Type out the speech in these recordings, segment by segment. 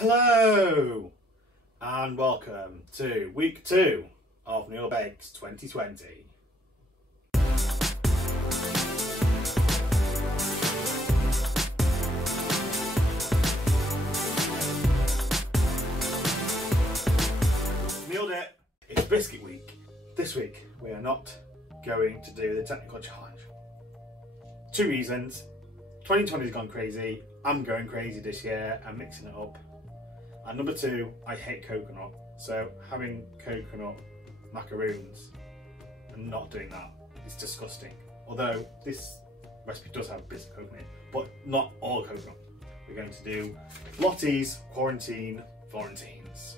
Hello and welcome to week 2 of Neil Bakes 2020. Nailed it! It's Biscuit week. This week we are not going to do the technical challenge. 2 reasons. 2020 has gone crazy. I'm going crazy this year. I'm mixing it up. And number 2, I hate coconut. So having coconut macaroons and not doing that is disgusting. Although this recipe does have bits of coconut, but not all coconut. We're going to do Lottie's Quarantine Florentines.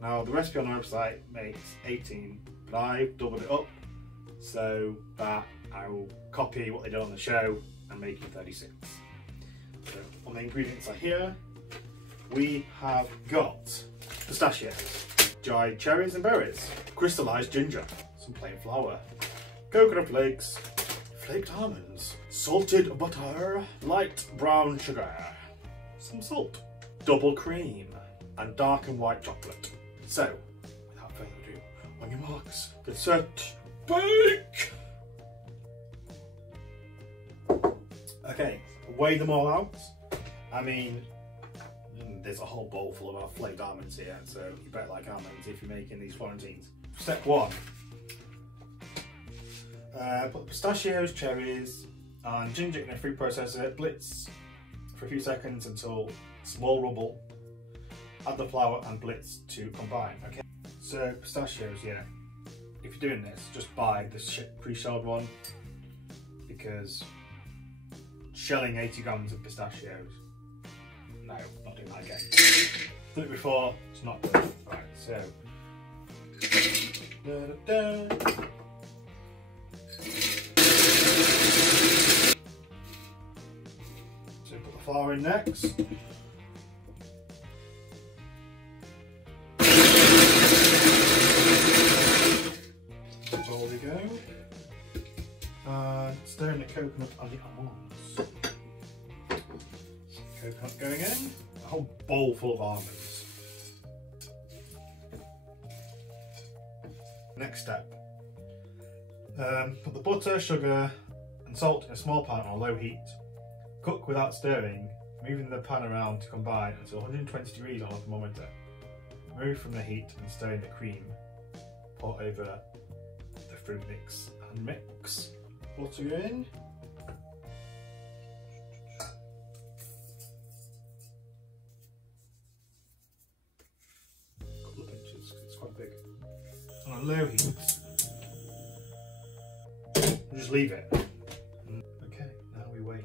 Now the recipe on the website makes 18, but I've doubled it up so that I will copy what they did on the show and make it 36. So all the ingredients are here. We have got pistachios, dried cherries and berries, crystallized ginger, some plain flour, coconut flakes, flaked almonds, salted butter, light brown sugar, some salt, double cream, and dark and white chocolate. So, without further ado, on your marks, get set, bake! Okay, weigh them all out. I mean, there's a whole bowl full of our flaked almonds here, so you better like almonds if you're making these Florentines. Step 1. Put the pistachios, cherries and ginger in a food processor, blitz for a few seconds until small rubble. Add the flour and blitz to combine. Okay. So pistachios, yeah. If you're doing this, just buy the pre-shelled one, because shelling 80 grams of pistachios, no, not doing that again. Done it before, it's not good. Right, so. So put the flour in next. Bowl we go. And stir in the coconut and the almonds. Coconut going in, a whole bowl full of almonds. Next step, put the butter, sugar and salt in a small pan on low heat. Cook without stirring, moving the pan around to combine until 120 degrees on a thermometer. Remove from the heat and stir in the cream. Pour over the fruit mix and mix. Butter in. It's quite big. On a low heat, and just leave it. Okay, now we wait.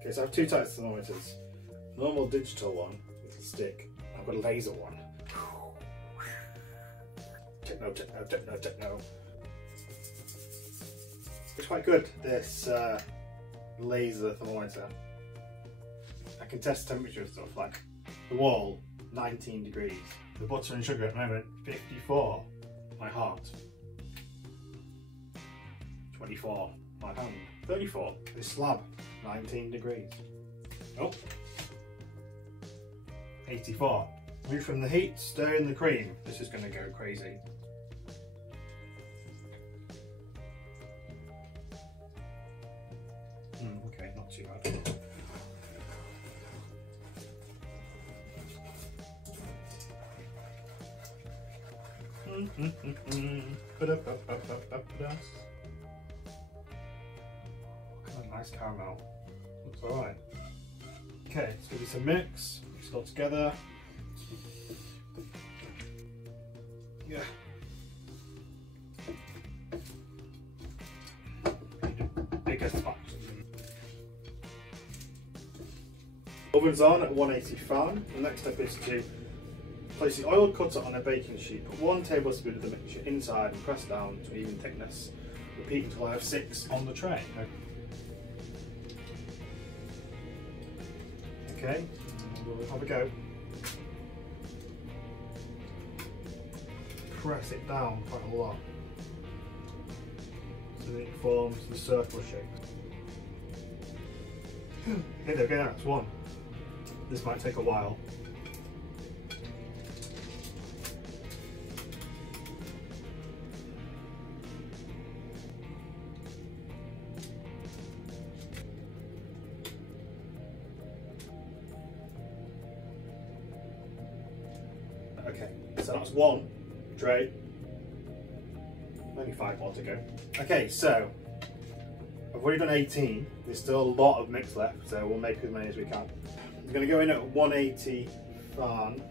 Okay, so I have 2 types of thermometers. Normal digital one with a stick. I've got a laser one. Techno, techno, techno, techno. It's quite good, this laser thermometer. I can test temperature and stuff, like the wall, 19 degrees. The butter and sugar at the moment, 54. My heart. 24. My hand, 34. This slab, 19 degrees. Oh. 84. Move from the heat, stir in the cream. This is going to go crazy. Okay, not too bad. Kind of nice caramel. Looks alright. Okay, let's give this a mix. Mix it all together. Yeah. Biggest batch. Oven's on at 180 fan. The next step is to place the oil cutter on a baking sheet. Put 1 tablespoon of the mixture inside and press down to even thickness. Repeat until I have 6 on the tray. Okay, we'll have a go. Press it down quite a lot so that it forms the circle shape. Okay, there we go, that's one. This might take a while. Okay, so that's one tray. Only 5 more to go. Okay, so I've already done 18. There's still a lot of mix left, so we'll make as many as we can. I'm going to go in at 180 fan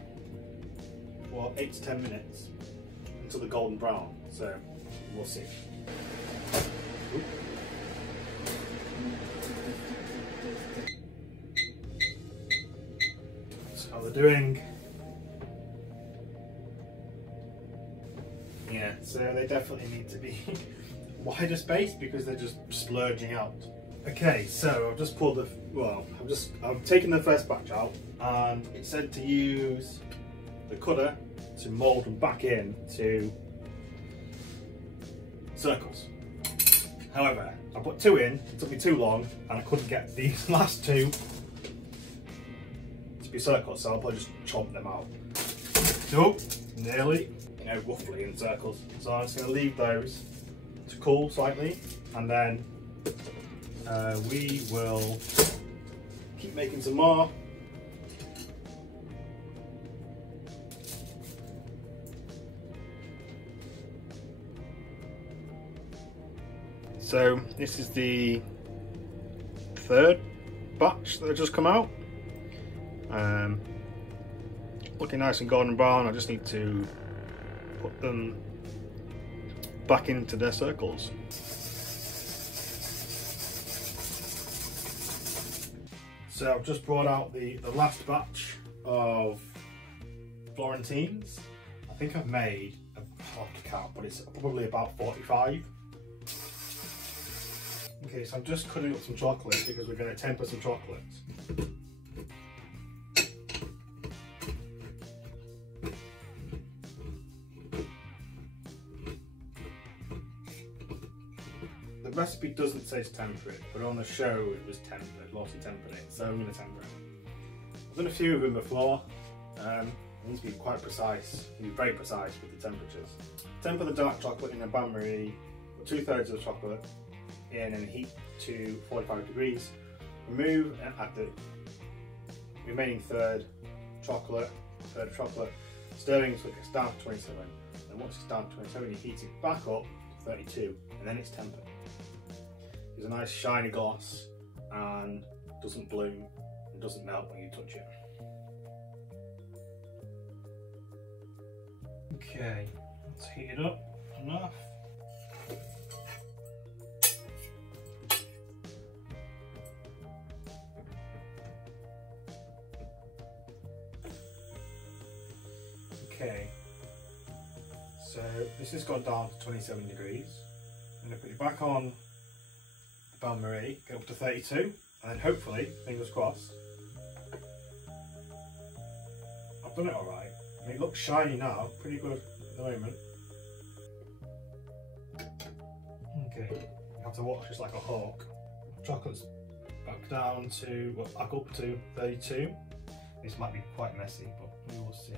for 8 to 10 minutes until the golden brown. So we'll see. That's how they're doing. Yeah, so they definitely need to be wider space because they're just splurging out. Okay, so I've just pulled I've taken the first batch out, and it said to use the cutter to mould them back in to circles. However, I put 2 in, it took me too long, and I couldn't get these last 2 to be circles, so I'll probably just chomp them out. So, nearly. Roughly in circles. So I'm just going to leave those to cool slightly, and then we will keep making some more. So this is the 3rd batch that has just come out. Looking nice and golden brown. I just need to put them back into their circles. So I've just brought out the last batch of Florentines. I think I've made, I'll have to count, but it's probably about 45. Okay, so I'm just cutting up some chocolate because we're going to temper some chocolates. The recipe doesn't say to temper it, but on the show it was tempered, Lottie tempered it, so I'm going to temper it. I've done a few of them before. I need to be quite precise, be very precise with the temperatures. Temper the dark chocolate in a bain-marie, put 2/3 of the chocolate in and heat to 45 degrees. Remove and add the remaining third chocolate, stirring until it gets down to 27. And once it's down to 27, you heat it back up to 32, and then it's tempered. It's a nice shiny gloss and doesn't bloom and doesn't melt when you touch it. Okay, let's heat it up enough. Okay, so this has gone down to 27 degrees. I'm going to put it back on the bain-marie, go up to 32, and then hopefully, fingers crossed, I've done it alright. I mean, it looks shiny now, pretty good at the moment. Okay, you have to watch this like a hawk. Chocolate's back down to, well, back up to 32. This might be quite messy, but we will see.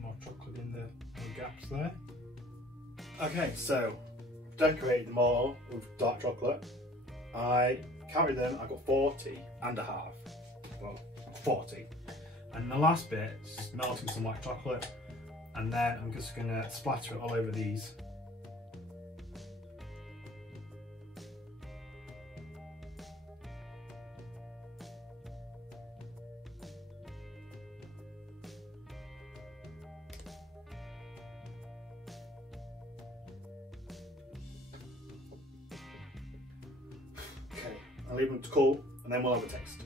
More chocolate in the gaps there. Okay, so decorated them all with dark chocolate. I counted them, I got 40 and a half. Well, 40. And the last bit is melting some white chocolate, and then I'm just gonna splatter it all over these. I'll leave them to cool and then we'll have a taste.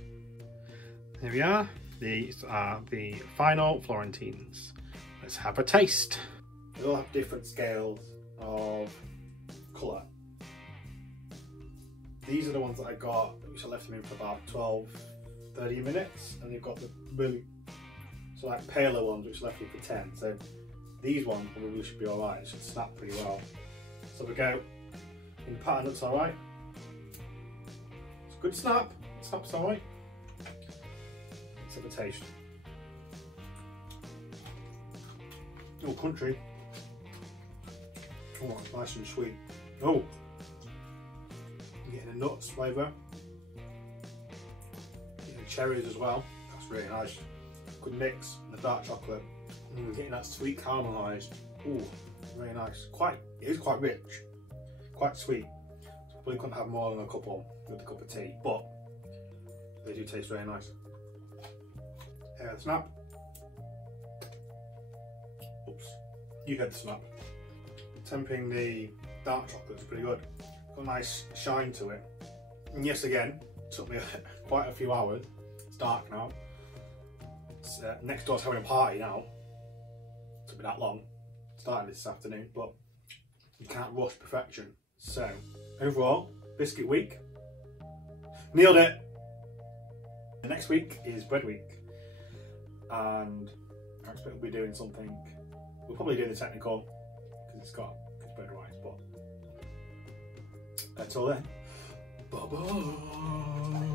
Here we are. These are the final Florentines. Let's have a taste. They all have different scales of colour. these are the ones that I got, which I left them in for about 12-30 minutes, and they've got the really, so like paler ones which left me for 10. So these ones probably should be alright, it should snap pretty well. So we go, in the pattern looks alright. It's a good snap, it snaps alright. Let's have a taste. Oh, country. Oh, it's nice and sweet. Oh, I'm getting a nuts flavour. Getting cherries as well. That's really nice. Good mix. The dark chocolate. Getting that sweet caramelised. Oh, very nice. It is quite rich. Quite sweet. So probably couldn't have more than a couple with a cup of tea, but they do taste very nice. Snap. Oops. You had the snap. Tempering the dark chocolate is pretty good. Got a nice shine to it. And yes, again, took me quite a few hours. It's dark now. It's, next door's having a party now. Took me that long. Started this afternoon, but you can't rush perfection. So, overall, biscuit week. Nailed it! The next week is bread week. And I expect we'll be doing something. We'll probably do the technical because it's bread rice, but until then, bye bye.